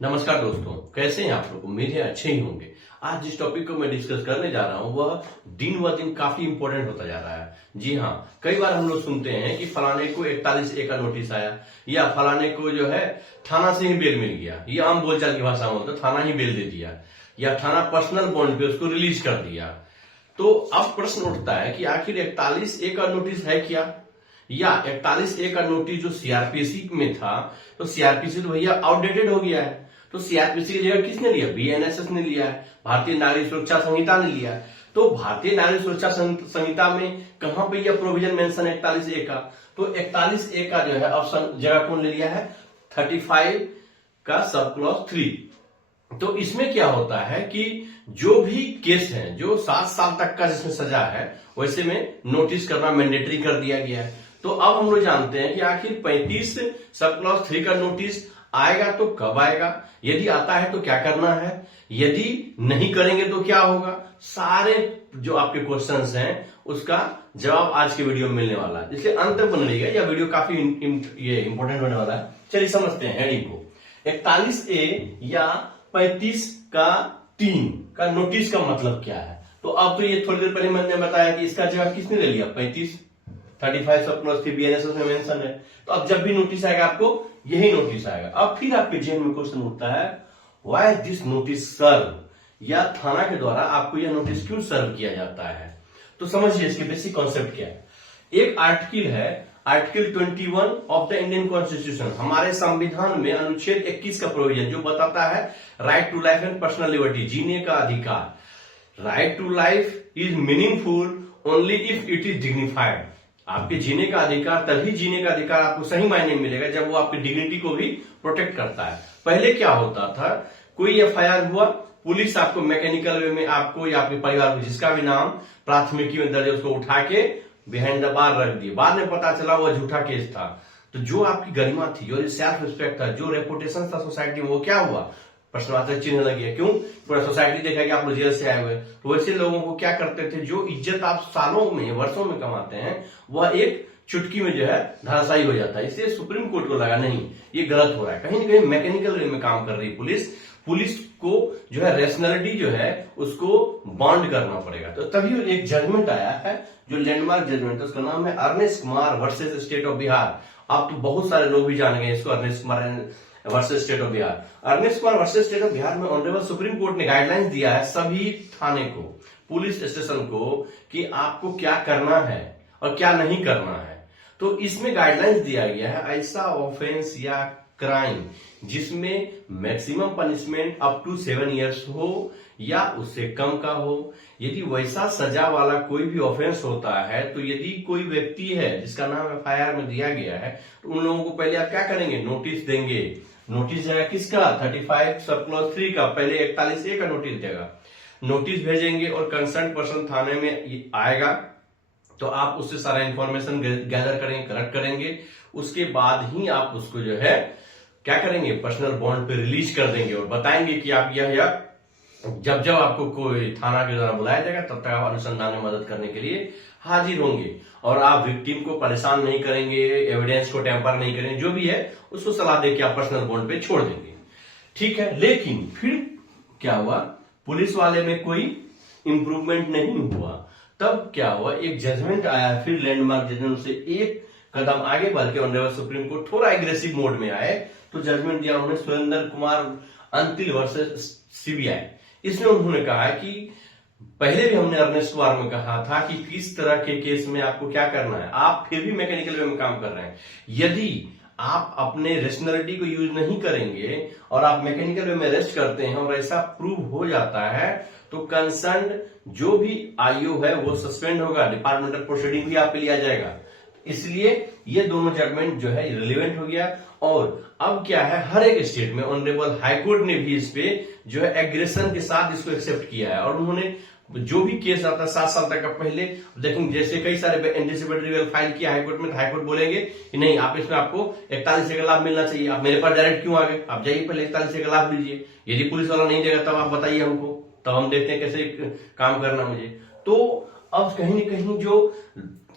नमस्कार दोस्तों, कैसे हैं आप लोग। उम्मीद है अच्छे ही होंगे। आज जिस टॉपिक को मैं डिस्कस करने जा रहा हूं वह दिन ब दिन काफी इंपॉर्टेंट होता जा रहा है। जी हाँ, कई बार हम लोग सुनते हैं कि फलाने को 41A का नोटिस आया या फलाने को जो है थाना से ही बेल मिल गया। ये आम बोलचाल की भाषा में होता है, थाना ही बेल दे दिया या थाना पर्सनल बॉन्ड पे उसको रिलीज कर दिया। तो अब प्रश्न उठता है कि आखिर 41A का नोटिस है क्या, या 41A का नोटिस जो सीआरपीसी में था तो सीआरपीसी तो भैया आउटडेटेड हो गया है। तो सीआरपीसी की जगह किसने लिया, बीएनएसएस ने लिया है, भारतीय नागरिक सुरक्षा संहिता ने लिया है। तो भारतीय नागरिक सुरक्षा संहिता में कहां पे यह प्रोविजन मेंशन है 41A का, तो 41A का जो है ऑप्शन जगह कौन ले लिया है, 35 का सब क्लॉज 3। तो इसमें क्या होता है कि जो भी केस है जो 7 साल तक का जिसमें सजा है वैसे में नोटिस करना मैंडेटरी कर दिया गया है। तो अब हम लोग जानते हैं कि आखिर 35 सब क्लॉज 3 का नोटिस आएगा तो कब आएगा, यदि आता है तो क्या करना है, यदि नहीं करेंगे तो क्या होगा। सारे जो आपके क्वेश्चंस हैं उसका जवाब आज के वीडियो में मिलने वाला है, इसलिए अंत तक बन रहिएगा। यह वीडियो काफी ये इंपॉर्टेंट होने वाला है। चलिए समझते हैं हेडिंग को। 41A या 35 का 3 का नोटिस का मतलब क्या है। तो अब तो ये थोड़ी देर पहले मैंने बताया कि इसका जगह किसने ले लिया, 35 35 सब प्लस 3 बीएनएसएस में मेंशन है। तो अब जब भी नोटिस आएगा आपको यही नोटिस आएगा। अब फिर आपके जेन में क्वेश्चन उठता है, व्हाई दिस नोटिस सर्व, या थाना के द्वारा आपको यह नोटिस क्यों सर्व किया जाता है। तो समझिए इसके बेसिक कॉन्सेप्ट क्या है। एक आर्टिकल है, article 21 of the Indian constitution, हमारे संविधान में अनुच्छेद 21 का प्रोविजन जो बताता है right to life and personal liberty, जीने का अधिकार। Right to life is meaningful only if it is dignified. आपके जीने का अधिकार तभी जीने का अधिकार आपको सही मायने में मिलेगा जब वो आपकी डिग्निटी को भी प्रोटेक्ट करता है। पहले क्या होता था, कोई एफआईआर हुआ, पुलिस आपको मैकेनिकल वे में आपको या आपके परिवार को जिसका भी नाम प्राथमिकी में दर्ज है उसको उठा के बिहाइंड द बार रख दिए। बाद में पता चला वह झूठा केस था। तो जो आपकी गरिमा थी, जो सेल्फ रिस्पेक्ट था, जो रेपुटेशन था सोसाइटी में, वो क्या हुआ, प्रश्नवाचक चिन्ह लग गया। क्यों, पूरा सोसाइटी देखा कि आप लोग जेल से आए हुए। तो वैसे लोगों को क्या करते थे, जो इज्जत आप सालों में वर्षों में कमाते हैं वह एक चुटकी में जो है धराशायी हो जाता है। इसलिए सुप्रीम कोर्ट को लगा नहीं ये गलत हो रहा है, कहीं ना कहीं मैकेनिकल वे में काम कर रही पुलिस को जो है रेशनलिटी जो है उसको बॉन्ड करना पड़ेगा। तो तभी एक जजमेंट आया है जो लैंडमार्क जजमेंट है, उसका नाम है Ernest Kumar versus state of Bihar. आप तो बहुत सारे लोग भी जान गए इसको, Ernest Kumar versus state of Bihar. Ernest Kumar versus state of Bihar में ऑनरेबल सुप्रीम कोर्ट ने गाइडलाइंस दिया है सभी थाने को, पुलिस स्टेशन को, कि आपको क्या करना है और क्या नहीं करना है। तो इसमें गाइडलाइंस दिया गया है ऐसा ऑफेंस या क्राइम जिसमें maximum punishment up to 7 years हो या उससे कम का हो। यदि वैसा सजा वाला कोई भी ऑफेंस होता है तो यदि कोई व्यक्ति है जिसका नाम एफआईआर में दिया गया है तो उन लोगों को पहले आप क्या करेंगे, नोटिस देंगे। नोटिस है किसका, 35 सब क्लॉज 3 का, पहले 41A का नोटिस देगा, नोटिस भेजेंगे और कंसर्न पर्सन थाने में आएगा। तो आप उससे सारा इंफॉर्मेशन गैदर करेंगे, कलेक्ट करेंगे। उसके बाद ही आप उसको जो है क्या करेंगे, पर्सनल बॉन्ड पे रिलीज कर देंगे और बताएंगे कि आप यह जब जब आपको कोई थाना के द्वारा बुलाया जाएगा तब तक आप अनुसंधान में मदद करने के लिए हाजिर होंगे। और आप विक्टिम को परेशान नहीं करेंगे, एविडेंस को टेम्पर नहीं करेंगे, जो भी है उसको सलाह देके आप पर्सनल बॉन्ड पे छोड़ देंगे। ठीक है, लेकिन फिर क्या हुआ, पुलिस वाले में कोई इंप्रूवमेंट नहीं हुआ। तब क्या हुआ, एक जजमेंट आया, फिर लैंडमार्क जजमेंट से एक कदम आगे बढ़ के ऑनरेबल सुप्रीम कोर्ट थोड़ा एग्रेसिव मोड में आए तो जजमेंट दिया उन्होंने सुरेंद्र कुमार अंतिल वर्सेस सीबीआई। इसमें उन्होंने कहा कि पहले भी हमने अर्नेस्ट कुमार में कहा था कि किस तरह के केस में आपको क्या करना है, आप फिर भी मैकेनिकल वे में काम कर रहे हैं। यदि आप अपने रेशनलिटी को यूज नहीं करेंगे और आप मैकेनिकल वे में रेस्ट करते हैं और ऐसा प्रूव हो जाता है तो कंसर्न जो भी आईओ है वो सस्पेंड होगा, डिपार्टमेंटल प्रोसीडिंग भी आप पे लिया जाएगा। इसलिए ये दोनों जजमेंट जो है रिलेवेंट हो गया। और अब क्या है, हर एक स्टेट में ऑनरेबल हाईकोर्ट ने भी इस पे जो है एग्रेशन के साथ इसको एक्सेप्ट किया है। और उन्होंने जो भी केस आता है 7 साल तक का, पहले देखेंगे जैसे कई सारे एंटीसिपेटरी फाइल किया हाईकोर्ट में, हाईकोर्ट बोलेंगे कि नहीं आप इसमें आपको 41A का लाभ मिलना चाहिए, आप मेरे पास डायरेक्ट क्यों आ गए, आप जाइए पहले 41A का लाभ लीजिए। यदि पुलिस वाला नहीं देगा तब आप बताइए हमको, तब हम देखते हैं कैसे काम करना मुझे। तो अब कहीं ना कहीं जो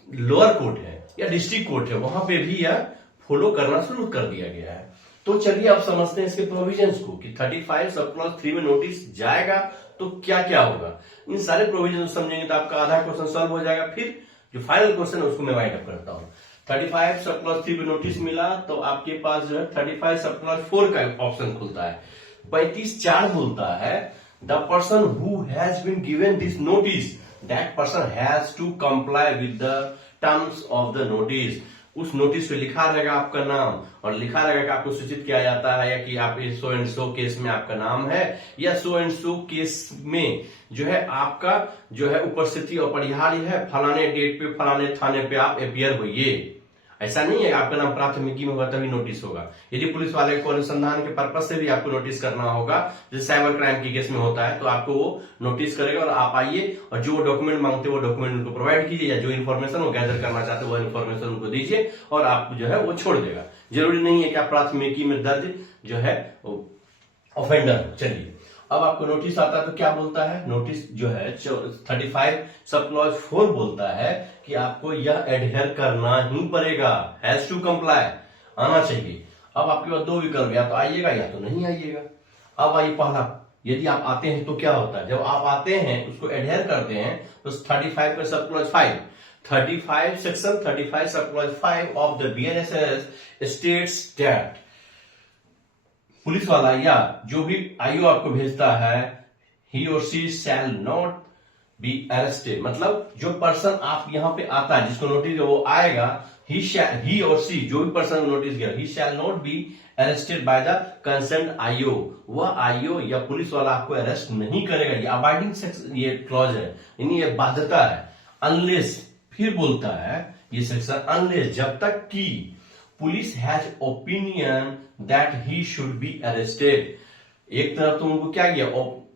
लोअर कोर्ट है या डिस्ट्रिक्ट कोर्ट है वहां पे भी यह फॉलो करना शुरू कर दिया गया है। तो चलिए अब समझते हैं इसके प्रोविजंस को कि 35 सब क्लॉज 3 में नोटिस जाएगा तो क्या क्या होगा। इन सारे प्रोविजन समझेंगे तो आपका आधा क्वेश्चन सॉल्व हो जाएगा। फिर जो फाइनल क्वेश्चन है उसको मैं वाइंड अप करता हूं। 35 सब क्लॉज 3 में नोटिस मिला तो आपके पास जो है 35 सब क्लॉज 4 का ऑप्शन खुलता है। 35(4) बोलता है the person who has been given this notice that person has to comply with the terms of the notice. उस नोटिस पे लिखा रहेगा आपका नाम और लिखा रहेगा कि आपको सूचित किया जाता है या कि आप सो एंड सो केस में आपका नाम है या सो एंड सो केस में जो है आपका जो है उपस्थिति अपरिहार्य है, फलाने डेट पे फलाने थाने पे आप अपियर होइए। ऐसा नहीं है आपका नाम प्राथमिकी में होगा तभी नोटिस होगा। यदि पुलिस वाले को अनुसंधान के पर्पज से भी आपको नोटिस करना होगा, जैसे साइबर क्राइम की केस में होता है, तो आपको वो नोटिस करेगा और आप आइए और जो डॉक्यूमेंट मांगते हैं वो डॉक्यूमेंट उनको प्रोवाइड कीजिए या जो इन्फॉर्मेशन वो गैदर करना चाहते हैं वो इन्फॉर्मेशन उनको दीजिए और आप जो है वो छोड़ देगा। जरूरी नहीं है कि आप प्राथमिकी में दर्ज जो है ऑफेंडर। चलिए अब आपको नोटिस आता है तो क्या बोलता है, नोटिस जो है 35 सब क्लॉज 4 बोलता है कि आपको यह एडहेयर करना ही पड़ेगा, हैज टू कंप्लाई, आना चाहिए। अब आपके पास दो विकल्प, या तो आइएगा या तो नहीं आइएगा। अब आइए पहला, यदि आप आते हैं तो क्या होता है, जब आप आते हैं उसको एडहेयर करते हैं तो 35 का sub clause 5 35 section 35 sub clause 5 of the BNSS states that police वाला या जो भी आईओ आपको भेजता है, ही और she shell not be arrested, मतलब जो पर्सन आप यहां पे आता है जिसको नोटिस वो आएगा, ही और शी जो भी पर्सन नोटिस गया, he shall not be arrested by the concerned IO. वह आईओ या पुलिस वाला आपको अरेस्ट नहीं करेगा। ये अबाइडिंग सेक्शन, ये क्लॉज है, यानी ये बाध्यता है। अनलेस, फिर बोलता है ये सेक्शन, अनलेस जब तक कि police has opinion that he should be arrested. एक तरफ तो उनको क्या किया,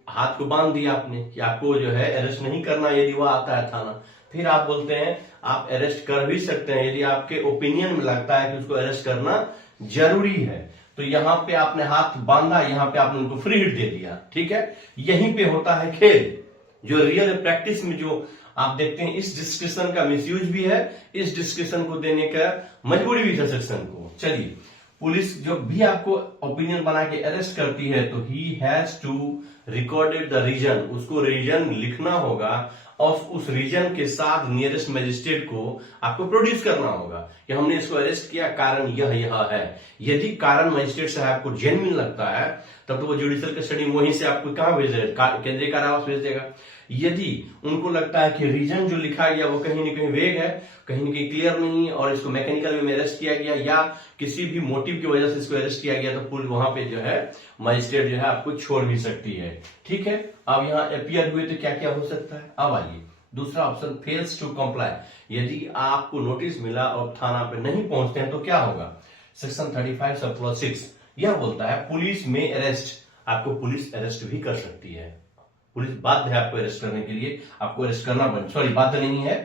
हाथ को बांध दिया आपने कि आपको जो है अरेस्ट नहीं करना यदि वह आता है थाना। फिर आप बोलते हैं आप अरेस्ट कर भी सकते हैं यदि आपके ओपिनियन में लगता है कि उसको अरेस्ट करना जरूरी है। तो यहां पे आपने हाथ बांधा, यहां पे आपने उनको फ्री हिट दे दिया, ठीक है। यहीं पे होता है खेल, जो रियल प्रैक्टिस में जो आप देखते हैं इस डिस्क्रिप्शन का मिसयूज भी है, इस डिस्क्रिप्शन को देने का मजबूरी भी था सेक्शन को। चलिए, पुलिस जो भी आपको ओपिनियन बना के अरेस्ट करती है तो ही has to recorded the reason, उसको रीजन लिखना होगा और उस रीजन के साथ नियरेस्ट मजिस्ट्रेट को आपको प्रोड्यूस करना होगा कि हमने इसको अरेस्ट किया, कारण यह है। यदि कारण मजिस्ट्रेट साहब को जेन्युइन लगता है तब तो वो जुडिशियल कस्टडी वहीं से आपको कहां भेज देगा, केंद्रीय कारावास भेज देगा। यदि उनको लगता है कि रीजन जो लिखा गया वो कहीं न कहीं वेग है, कहीं न कहीं क्लियर नहीं है और इसको मैकेनिकल वे में अरेस्ट किया गया या किसी भी मोटिव की वजह से इसको अरेस्ट किया गया, तो पुलिस वहां पे जो है मजिस्ट्रेट जो है आपको छोड़ भी सकती है, ठीक है। अब यहाँ अपियर हुए तो क्या क्या हो सकता है। अब आइए दूसरा ऑप्शन, फेल्स टू कंप्लाई। यदि आपको नोटिस मिला और थाना पे नहीं पहुंचते हैं तो क्या होगा, सेक्शन 35 सब क्लॉज 6 यह बोलता है पुलिस में अरेस्ट, आपको पुलिस अरेस्ट भी कर सकती है। पुलिस बाध्य है आपको अरेस्ट करने के लिए, आपको अरेस्ट करना बाध्य नहीं है,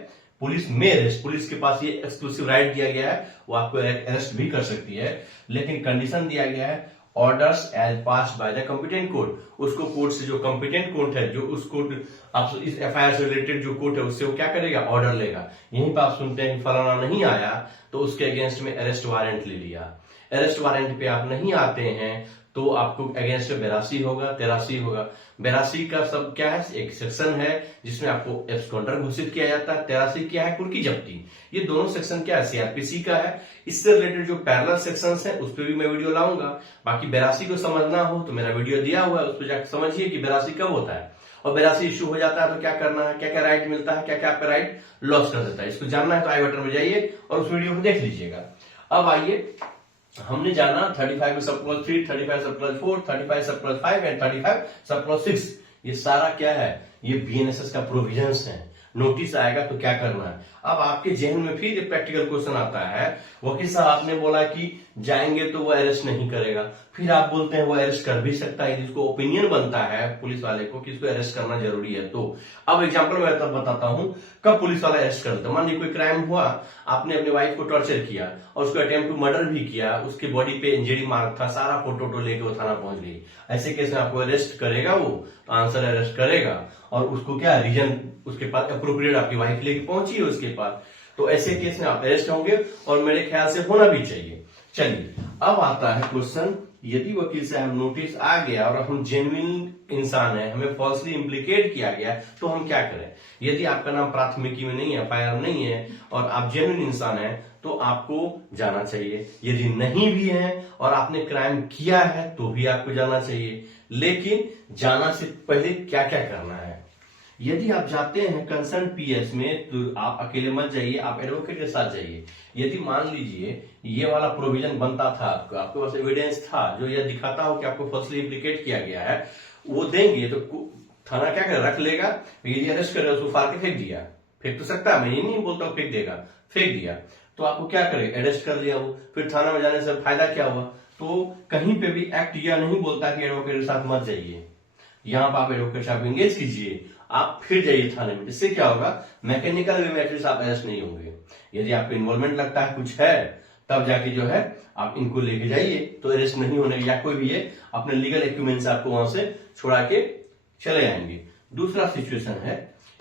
पुलिस में अरेस्ट, पुलिस के पास ये एक्सक्लूसिव राइट दिया गया है, वो आपको अरेस्ट भी कर सकती है। लेकिन कंडीशन दिया गया है, orders as passed by the competent court, उसको कोर्ट से जो कॉम्पिटेंट कोर्ट है, जो उस कोर्ट आप इस एफआईआर से रिलेटेड जो कोर्ट है उससे वो क्या करेगा, ऑर्डर लेगा। यहीं पर आप सुनते हैं कि फलाना नहीं आया तो उसके अगेंस्ट में अरेस्ट वारंट ले लिया। अरेस्ट वारंट पे आप नहीं आते हैं तो आपको अगेंस्ट में 82 होगा, 83 होगा। 82 का सब क्या है, एक सेक्शन है जिसमें आपको एब्सकॉन्डर घोषित किया जाता है। 83 क्या है, कुर्की जब्ती। ये दोनों सेक्शन क्या है, सीआरपीसी का है। इससे रिलेटेड जो पैरेलल सेक्शंस हैं उस पर भी मैं वीडियो लाऊंगा। बाकी 82 को समझना हो तो मेरा वीडियो दिया हुआ है, उस पर जाकर समझिए कि 82 कब होता है और 82 इश्यू हो जाता है तो क्या करना है, क्या क्या राइट मिलता है, क्या क्या आपका राइट लॉस कर देता है। इसको जानना है तो आई बटन में जाइए और उस वीडियो को देख लीजिएगा। अब आइए, हमने जाना 35 में sub clause 3, 35 sub clause 4, 35 sub clause 5 and 35 sub clause 6। ये सारा क्या है, ये बीएनएसएस का प्रोविजंस है। नोटिस आएगा तो क्या करना है। अब आपके जहन में फिर एक प्रैक्टिकल क्वेश्चन आता है, वकील साहब आपने बोला कि जाएंगे तो वो अरेस्ट नहीं करेगा, फिर आप बोलते हैं वो अरेस्ट कर भी सकता है, जिसको ओपिनियन बनता है पुलिस वाले को कि इसको अरेस्ट करना जरूरी है। तो अब एग्जांपल मैं तब बताता हूं कब पुलिस वाला अरेस्ट करता है। मान लीजिए कोई क्राइम हुआ, आपने अपने वाइफ को टॉर्चर किया और उसको अटेम्प्ट टू मर्डर भी किया, उसकी बॉडी पे इंजरी मार्क था, सारा फोटो लेके वो थाना पहुंच गई। ऐसे केस में आपको अरेस्ट करेगा वो, आंसर अरेस्ट करेगा और उसको क्या रीजन उसके पास अप्रोप्रिएट आपकी वाइफ लेके पहुंची है उसके पास, तो ऐसे केस में आप अरेस्ट होंगे और मेरे ख्याल से होना भी चाहिए। चलिए अब आता है क्वेश्चन, यदि वकील साहब नोटिस आ गया और हम जेन्युइन इंसान है, हमें फॉल्सली इम्प्लीकेट किया गया, तो हम क्या करें? यदि आपका नाम प्राथमिकी में नहीं है, एफआईआर नहीं है और आप जेन्युइन इंसान है, तो आपको जाना चाहिए। यदि नहीं भी है और आपने क्राइम किया है तो भी आपको जाना चाहिए। लेकिन जाना से पहले क्या क्या करना है? यदि आप जाते हैं कंसर्न पीएस में तो आप अकेले मत जाइए, आप एडवोकेट के साथ जाइए। यदि मान लीजिए ये वाला प्रोविजन बनता था, आपके पास एविडेंस था जो यह दिखाता हो कि आपको फर्स्टली इम्प्लीकेट किया गया है, वो देंगे तो थाना क्या करे? रख लेगा। यदि अरेस्ट करे उसको फाड़ के फेंक दिया, फेंक तो सकता है, मैं ये नहीं बोलता फेंक देगा, फेंक दिया तो आपको क्या करे? अरेस्ट कर लिया वो, फिर थाना में जाने से फायदा क्या हुआ? तो कहीं पे भी एक्ट यह नहीं बोलता कि एडवोकेट के साथ मत जाइए। यहाँ पर आप एडवोकेट साहब एंगेज कीजिए, आप फिर जाइए थाने में। इससे क्या होगा? मैकेनिकल वे में एटलीस्ट आप अरेस्ट नहीं होंगे। यदि आपको इन्वॉल्वमेंट लगता है कुछ है, तब जाके जो है आप इनको लेके जाइए तो अरेस्ट नहीं होने, या कोई भी है अपने लीगल एक्यूमेंट से आपको वहां से छुड़ा के चले आएंगे। दूसरा सिचुएशन है,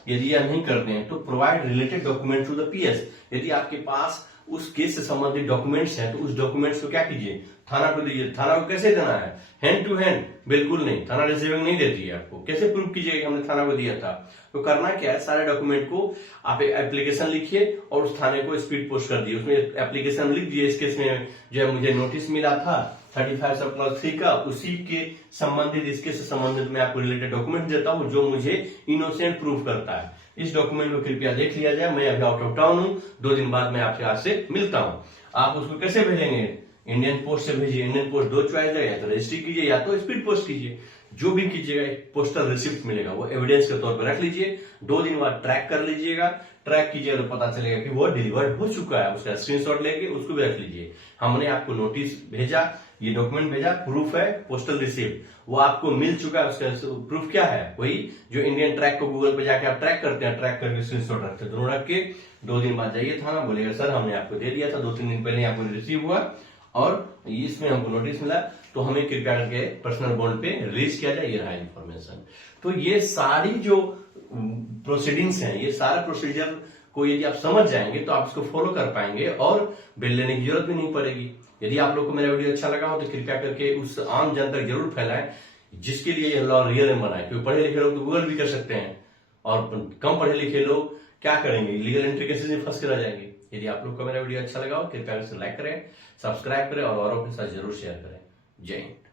यदि यह नहीं करते हैं तो provide related document to the PS. यदि आपके पास उस केस से संबंधित डॉक्यूमेंट्स हैं तो उस डॉक्यूमेंट्स को क्या कीजिए? थाना को दीजिए। थाना को कैसे देना है? Hand to hand? बिल्कुल नहीं, थाना रिसीविंग नहीं देती है आपको। कैसे प्रूव कीजिएगा कि हमने थाना को दिया था? तो करना क्या है, सारे डॉक्यूमेंट को आप एक एप्लीकेशन लिखिए और उस थाने को स्पीड पोस्ट कर दिए। उसमें एप्लीकेशन लिख दिए, इस केस में जो है मुझे नोटिस मिला था 35/3 का, उसी के संबंधित, इसके से संबंधित मैं आपको रिलेटेड डॉक्यूमेंट देता हूं जो मुझे इनोसेंट प्रूफ करता है। इस डॉक्यूमेंट को कृपया देख लिया जाए, मैं अभी आउट ऑफ टाउन हूं, 2 दिन बाद मैं आपके आज से मिलता हूं। आप उसको कैसे भेजेंगे? इंडियन पोस्ट से भेजिए। इंडियन पोस्ट 2 चॉइस है, या तो रजिस्ट्री कीजिए या तो स्पीड पोस्ट कीजिए। जो भी कीजिएगा एक पोस्टल रिसिप्ट मिलेगा, वो एविडेंस के तौर पर रख लीजिए। 2 दिन बाद ट्रैक कर लीजिएगा। ट्रैक कीजिएगा तो पता चलेगा कि वो डिलीवर्ड हो चुका है। उसका स्क्रीनशॉट लेके उसको भी रख लीजिए। हमने आपको नोटिस भेजा, ये डॉक्यूमेंट भेजा, प्रूफ है पोस्टल रिसिप्ट, वो आपको मिल चुका है। उसका प्रूफ क्या है? वही जो इंडियन ट्रैक को गूगल पे जाके आप ट्रैक करते हैं, ट्रैक करके स्क्रीनशॉट रखते हैं। दोनों रख के 2 दिन बाद जाइए थाना, बोलेगा सर हमने आपको दे दिया था, 2-3 दिन पहले आपको रिसीव हुआ और इसमें हमको नोटिस मिला, तो हमें कृपया करके पर्सनल बॉन्ड पे रिलीज किया जाए, ये रहा इन्फॉर्मेशन। तो ये सारी जो प्रोसीडिंग्स हैं, ये सारा प्रोसीजर को यदि आप समझ जाएंगे तो आप इसको फॉलो कर पाएंगे और बिल लेने की जरूरत भी नहीं पड़ेगी। यदि आप लोग को मेरा वीडियो अच्छा लगा हो तो कृपया करके उस आम जन तक जरूर फैलाएं जिसके लिए यह लॉ रियल में बना है। क्योंकि पढ़े लिखे लोग तो गूगल भी कर सकते हैं और कम पढ़े लिखे लोग क्या करेंगे? लीगल एंट्री केसेस में फंस के रह जाएंगे। यदि आप लोग को मेरा वीडियो अच्छा लगा हो कृपया इसे लाइक करें, सब्सक्राइब करें और औरों के साथ जरूर शेयर करें। जय हिंद।